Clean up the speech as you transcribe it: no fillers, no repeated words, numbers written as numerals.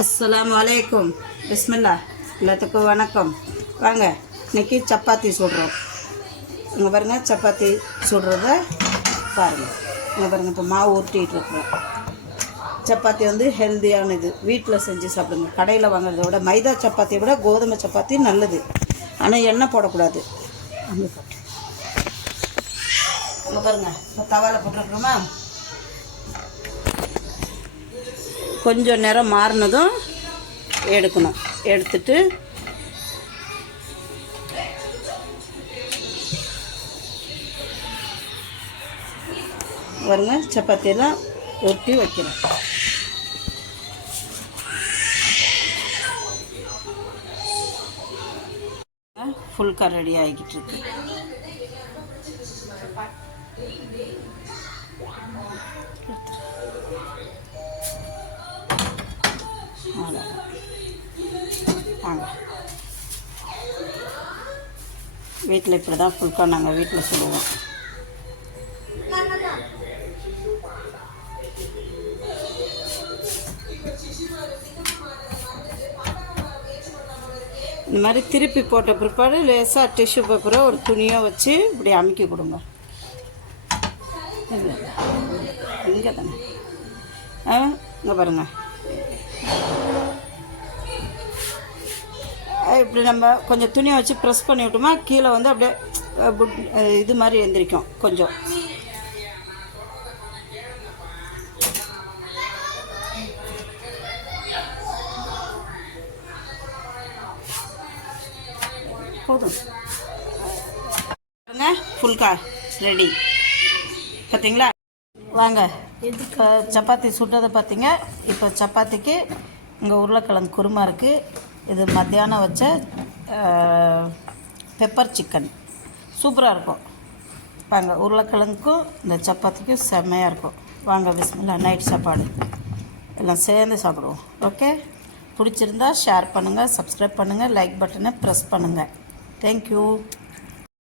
அஸ்ஸலாமு அலைக்கும். பிஸ்மில்லா. எல்லாத்துக்கும் வணக்கம். வாங்க, இன்றைக்கி சப்பாத்தி சுடுறோம். இங்கே பாருங்கள், சப்பாத்தி சுடுறத பாருங்கள். இங்கே பாருங்கள், இப்போ மாவு ஊற்றிட்டுருக்குறோம். சப்பாத்தி வந்து ஹெல்த்தியானது, வீட்டில் செஞ்சு சாப்பிடுங்க. கடையில் வாங்குறத விட மைதா சப்பாத்தியை விட கோதுமை சப்பாத்தி நல்லது. ஆனால் எண்ணெய் போடக்கூடாது. அங்கே போட்டு இங்கே பாருங்கள், இப்போ தவாவில் போட்டுருக்குறோமா. கொஞ்சம் நேரம் மாறினதும் எடுக்கணும். எடுத்துட்டு பாருங்க, சப்பாத்தியெல்லாம் ஒட்டி வைக்கணும். ஃபுல்கா ரெடி ஆகிக்கிட்டு இருக்கு. வாங்க, வீட்டில் இப்படி தான் ஃபுல்கா நாங்கள் வீட்டில் சொல்லுவோம். இந்த மாதிரி திருப்பி போட்ட பிற்பாடு லேசாக டிஷ்யூ பேப்பரை ஒரு துணியை வச்சு இப்படி அமுக்கி கொடுங்க. இல்லை இங்கே தானே, இங்கே பாருங்கள். இப்படி நம்ம கொஞ்சம் துணியை வச்சு ப்ரெஸ் பண்ணி விட்டோமா, கீழே வந்து அப்படியே இது மாதிரி எழுந்திரிக்கும். கொஞ்சம் போதும். ஃபுல்கா ரெடி, பார்த்தீங்களா? வாங்க, சப்பாத்தி சுட்டதை பார்த்தீங்க. இப்போ சப்பாத்திக்கு இங்கே உருளைக்கிழங்கு குருமா இருக்குது. இது மத்தியானம் வச்ச பெப்பர் சிக்கன் சூப்பராக இருக்கும். வாங்க, உருளைக்கிழங்குக்கும் இந்த சப்பாத்திக்கும் செம்மையாக இருக்கும். வாங்க, பிஸ்மில்லா. நைட் சாப்பாடு எல்லாம் சேர்ந்து சாப்பிடுவோம். ஓகே, பிடிச்சிருந்தா ஷேர் பண்ணுங்கள், சப்ஸ்கிரைப் பண்ணுங்கள், லைக் பட்டனை ப்ரெஸ் பண்ணுங்கள். தேங்க்யூ.